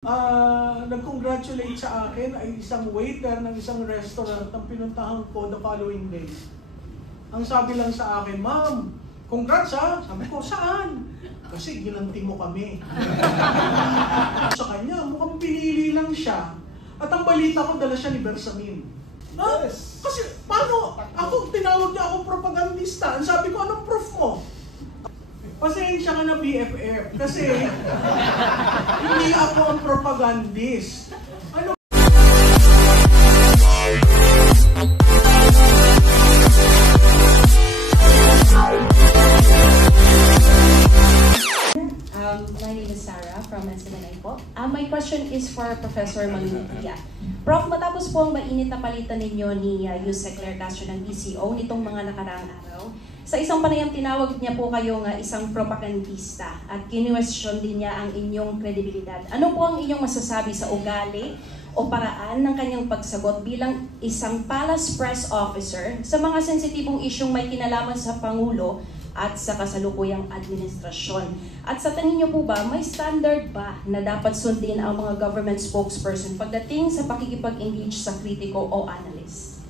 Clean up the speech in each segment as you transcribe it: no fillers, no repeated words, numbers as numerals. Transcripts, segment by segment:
Nag-congratulate sa akin ay isang waiter ng isang restaurant ang pinuntahan ko the following day. Ang sabi lang sa akin, "Ma'am, congrats ha." Sabi ko, "Saan?" "Kasi ginanti mo kami." Sa kanya, mukhang pinili lang siya. At ang balita ko, dala siya ni Bersamin. Yes. Kasi paano? Ako, tinawag niya ako propagandista. Ang sabi ko, "Anong proof mo?" Pasensya ka na BFF kasi hindi ako ang propagandist. Ano? My name is Sarah from SMNI po. My question is for Professor Malutia. Prof, matapos po ang mainit na palitan ninyo ni Yusek Claire Castro ng DCO nitong mga nakaraang araw, sa isang panayam tinawag niya po kayong isang propagandista at kinuwestiyon din niya ang inyong kredibilidad. Ano po ang inyong masasabi sa ugali o paraan ng kanyang pagsagot bilang isang palace press officer sa mga sensitibong isyong may kinalaman sa Pangulo at sa kasalukuyang administrasyon? At sa tingin niyo po ba, may standard ba na dapat sundin ang mga government spokesperson pagdating sa pakikipag-engage sa kritiko o analyst?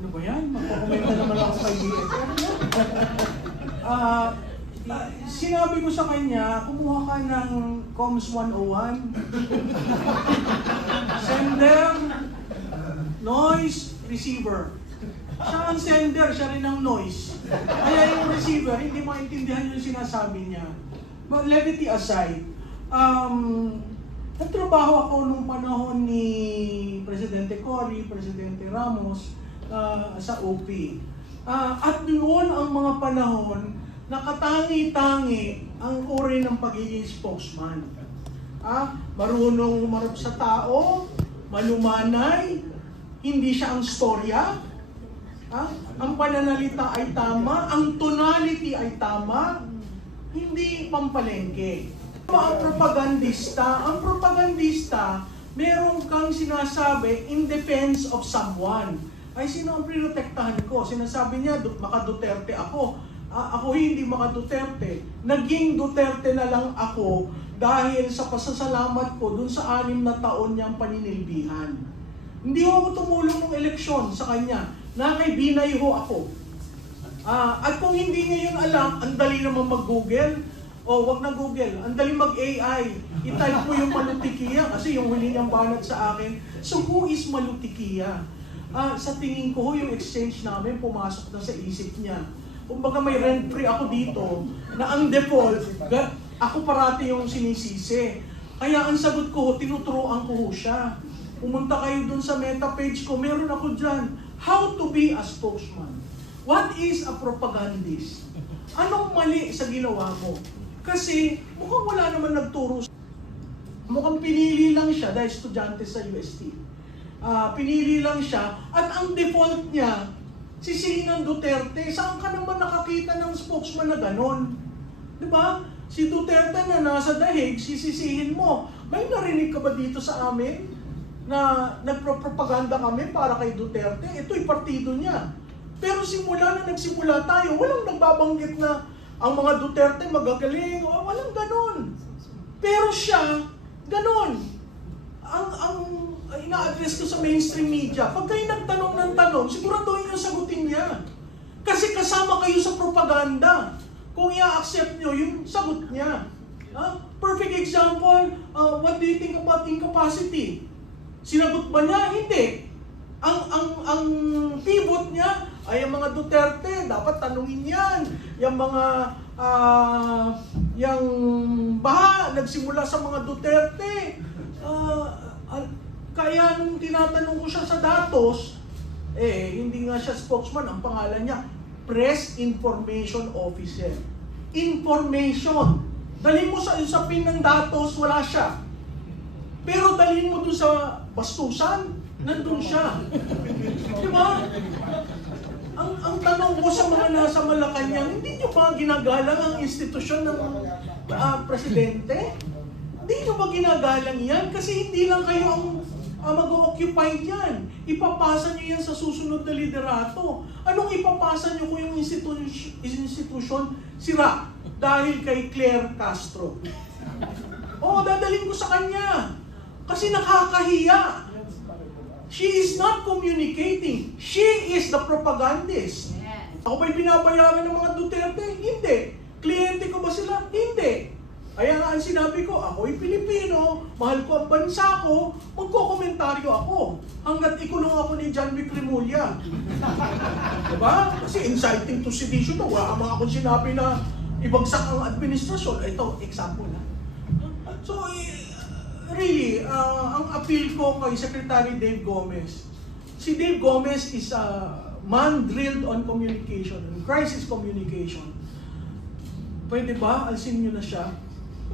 Ano ba yan? Magpakomenta naman ako kay BFF. Sinabi ko sa kanya, kumuha ka ng Comms 101. Sender, noise, receiver. Siya ang sender, siya rin ang noise. Kaya yung receiver, hindi maintindihan yung sinasabi niya. But levity aside, nagtrabaho ako nung panahon ni Presidente Cory, Presidente Ramos, sa OP. At noon ang mga panahon, nakatangi-tangi ang uri ng pagiging spokesman. Marunong umarap sa tao, malumanay, hindi siya ang storya, ang pananalita ay tama, ang tonality ay tama, hindi pampalengke. Ang propagandista, meron kang sinasabi in defense of someone. Ay, sino ang prinotektahan ko? Sinasabi niya, maka-Duterte ako. Ako hindi maka-Duterte. Naging Duterte na lang ako dahil sa pasasalamat ko dun sa 6 na taon niyang paninilbihan. Hindi ako tumulong ng eleksyon sa kanya. Nakay-binay ho ako. At kung hindi niya yun alam, ang dali naman mag-Google. O, wag na Google. Ang dali mag-AI. I-type mo yung Malutikia kasi yung huli niyang banat sa akin. So, who is Malutikia? Sa tingin ko, yung exchange namin pumasok na sa isip niya. Kumbaga may rent-free ako dito na ang default, ako parati yung sinisisi. Kaya ang sagot ko, tinuturoan ko siya. Pumunta kayo dun sa meta page ko, meron ako dyan. How to be a spokesman. What is a propagandist? Anong mali sa ginawa mo? Kasi mukhang wala naman nagturo. Mukhang pinili lang siya dahil estudyante sa UST. Pinili lang siya at ang default niya, sisihin ng Duterte. Saan ka naman nakakita ng spokesman na ganon? Diba? Si Duterte na nasa dahig, sisisihin mo. May narinig ka ba dito sa amin na nagpropaganda kami para kay Duterte? Ito'y partido niya. Pero simula na nagsimula tayo, walang nagbabanggit na ang mga Duterte magagaling. Walang ganon. Pero siya, ganon. Ang ina-address ko sa mainstream media, pag kayo nagtanong ng tanong, siguraduhin yung sagutin niya. Kasi kasama kayo sa propaganda. Kung i-accept nyo, yung sagot niya. Perfect example, what do you think about incapacity? Sinagot ba niya? Hindi. Ang pivot niya ay ang mga Duterte, dapat tanungin yan. Yung mga, yung baha, nagsimula sa mga Duterte. Kaya nung tinatanong ko siya sa datos, hindi nga siya spokesman, ang pangalan niya, Press Information Officer. Information. Dalhin mo sa pin ng datos, wala siya. Pero dalhin mo doon sa bastusan, nandun siya. Diba? Ang tanong ko sa mga nasa Malacanang, hindi nyo ba ginagalang ang institusyon ng presidente? Hindi nyo ba ginagalang yan? Kasi hindi lang kayo ang mag-occupy yan. Ipapasa nyo yan sa susunod na liderato. Anong ipapasa nyo kung yung institusyon sira dahil kay Claire Castro? O ko sa kanya. Kasi nakakahiya. She is not communicating. She is the propagandist. Ako ba'y binabayaran ng mga Duterte? Hindi. Kliyente ko ba sila? Hindi. Kaya nga ang sinabi ko, ako'y Pilipino, mahal ko ang bansa ko, magkokomentaryo ako. Hanggat ikulong ako ni John Vic Remulla. Diba? Kasi inciting to sedition to. Wala mga akong sinabi na ibagsak ang administrasyon. Ito, example na. So, really, ang appeal ko kay Secretary Dave Gomez. Si Dave Gomez is a man drilled on communication, crisis communication. Pwede ba? Alsin nyo na siya.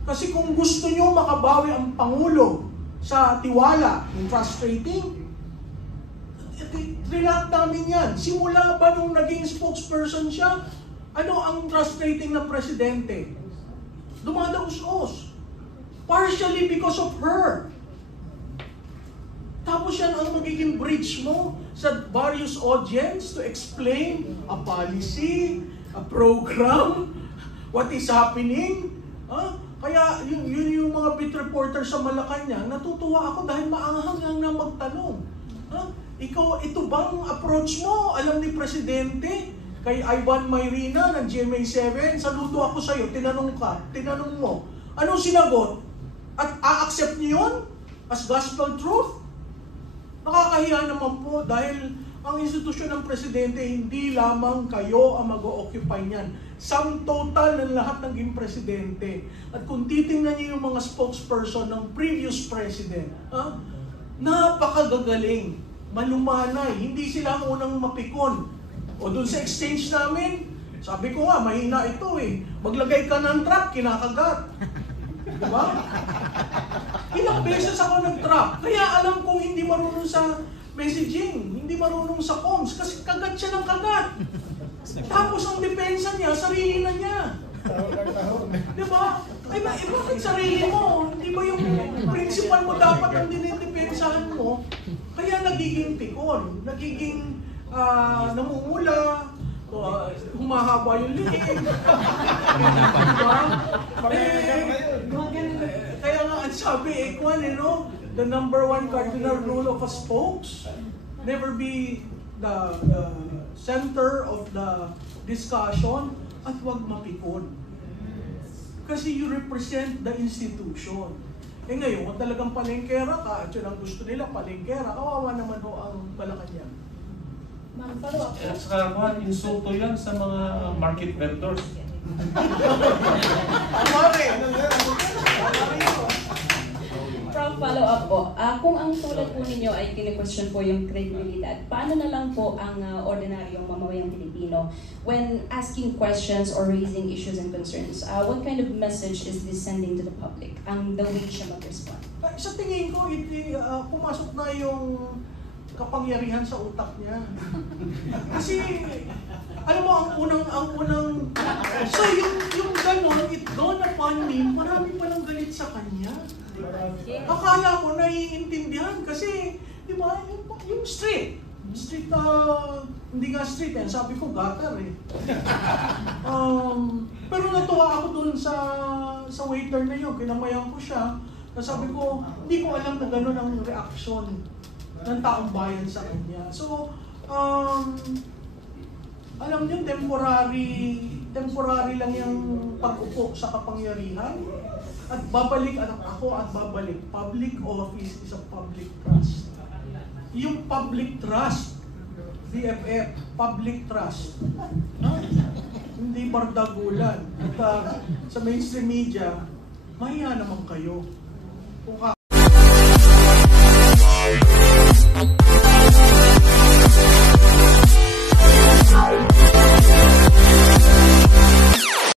Kasi kung gusto nyo makabawi ang Pangulo sa tiwala, yung frustrating, relax namin yan. Simula ba nung naging spokesperson siya, ano ang frustrating ng presidente? Dumadaos-os. Partially because of her. Tapos yan ang magiging bridge mo sa various audience to explain a policy, a program, what is happening. Kaya yun yung mga beat reporter sa Malacanang, natutuwa ako dahil maanghang na magtanong. Ikaw, ito bang approach mo? Alam ni Presidente, kay Ivan Mayrina ng GMA7, saludo ako sa'yo, tinanong mo. Anong sinagot? At a-accept niyo yun as gospel truth? Nakakahiya naman po dahil ang institusyon ng Presidente, hindi lamang kayo ang mag-o-occupy niyan. Sum total ng lahat ng Presidente. At kung titingnan niyo yung mga spokesperson ng previous President, napakagagaling, malumanay, hindi sila ang unang mapikon. O dun sa exchange namin, sabi ko nga, mahina ito eh. Maglagay ka ng trap, kinakagat. Diba? Ilang beses ako nag-trap. Kaya alam kong hindi marunong sa messaging, hindi marunong sa comms, kasi kagat siya ng kagat. Tapos ang depensa niya, sarili na niya. Diba? Ay, bakit sarili mo? Hindi ba yung principal mo dapat ang dinidepensahan mo? Kaya nagiging pikon, nagiging namumula, humahaba yung liig. Diba? Kaya nga ang sabi, the number one cardinal rule of a spokes, never be the center of the discussion at huwag mapikon. Kasi you represent the institution. Ngayon, kung talagang palengkera ka, at yun ang gusto nila, palengkera, kawawa naman ho ang Malacanang. At saka insulto yan sa mga market vendors. From follow-up po, kung ang tulad po ninyo ay kine-question po yung credibilidad, paano na lang po ang ordinaryong mamamayang Pilipino when asking questions or raising issues and concerns? What kind of message is this sending to the public? The way siya mag-respond? Sa tingin ko, pumasok na yung kapangyarihan sa utak niya. Kasi, alam mo, ang unang, so yung gano'n, it dawned upon me, marami palang galit sa kanya. Akala ko naiintindihan kasi, di ba, yung street, hindi nga street sabi ko gutter eh. Pero natuwa ako dun sa waiter na yun, kinamayan ko siya, sabi ko, hindi ko alam na gano'n ang reaksyon ng taong bayan sa kanya. So, alam niyo, temporary lang yung pag-upo sa kapangyarihan. At babalik ako at babalik. Public office is a public trust. Yung public trust, BFF, public trust. Hindi bardagulan. At sa mainstream media, mahiya naman kayo. Kung